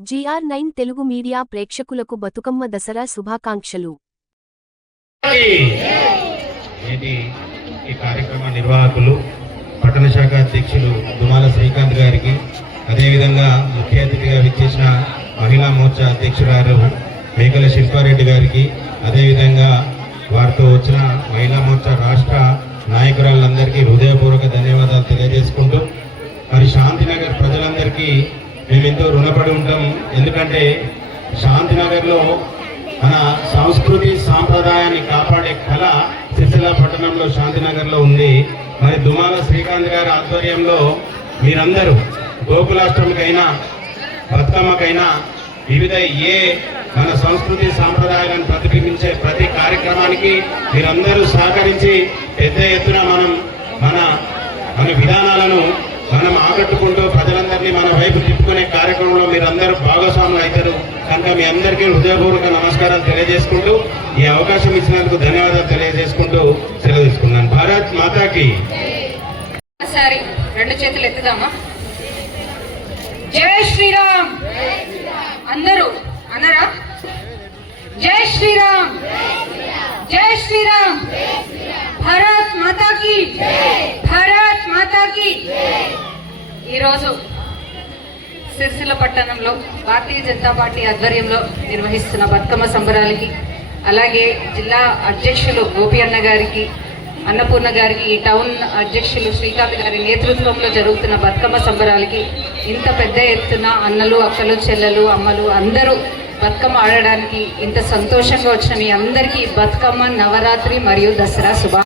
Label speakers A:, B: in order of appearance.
A: GR nine Telugu media ప్రేక్షకులకు బతుకమ్మ దసరా శుభాకాంక్షలు.
B: ఈ కార్యక్రమ నిర్వాహకులు పట్టణ శాఖ అధ్యక్షులు దుమాల శ్రీకాంత్ గారికి అదేవిధంగా ముఖ్య అతిథిగా విచ్చేసిన మహిళా మోర్చా అధ్యక్షురాలు మేకల శిల్పారెడ్డి గారికి అదేవిధంగా వారితో వచ్చిన మహిళా మోర్చా రాష్ట్ర నాయకురాలందరికీ హృదయపూర్వక ధన్యవాదాలు తెలియజేసుకుంటూ మరి శాంతినగర్ ప్రజలందరికీ మేము ఎంతో రుణపడి ఉంటాం. ఎందుకంటే శాంతినగర్లో మన సంస్కృతి సాంప్రదాయాన్ని కాపాడే కళ సిరిసిల్ల పట్టణంలో శాంతినగర్లో ఉంది. మరి దుమాల శ్రీకాంత్ గారి ఆధ్వర్యంలో మీరందరూ గోకులాష్టమికైనా బతుకమ్మకైనా వివిధ ఏ మన సంస్కృతి సాంప్రదాయాలను ప్రతిబింబించే ప్రతి కార్యక్రమానికి మీరందరూ సహకరించి పెద్ద ఎత్తున మనం మన మన విధానాలను మనం ఆకట్టుకుంటూ ప్రజలందరినీ మన వైపు తిప్పుకునే కార్యక్రమంలో మీరందరూ భాగస్వాములు అవుతారు. కనుక మీ అందరికీ హృదయపూర్వక నమస్కారాలు తెలియజేసుకుంటూ ఈ అవకాశం ఇచ్చినందుకు ధన్యవాదాలు తెలియజేసుకుంటూ సెలవు తీసుకున్నాను భారత్ మాతాకి.
C: సారి రెండు చేతులు ఎత్తుదామా? జై శ్రీరామ్. అందరూ అన్నరా? జై శ్రీరామ్. జై శ్రీరామ్. భారత్ మాతాకి. భారత్ మాతాకి. ఈరోజు సిరిసిల్ల పట్టణంలో భారతీయ జనతా పార్టీ ఆధ్వర్యంలో నిర్వహిస్తున్న బతుకమ్మ సంబరాలకి అలాగే జిల్లా అధ్యక్షులు గోపి అన్న గారికి అన్నపూర్ణ గారికి ఈ టౌన్ అధ్యక్షులు శ్రీకాంత్ గారి నేతృత్వంలో జరుగుతున్న బతుకమ్మ సంబరాలకి ఇంత పెద్ద ఎత్తున అన్నలు అక్కలు చెల్లెలు అమ్మలు అందరూ బతుకమ్మ ఆడడానికి ఇంత సంతోషంగా వచ్చిన మీ అందరికీ బతుకమ్మ నవరాత్రి మరియు దసరా శుభ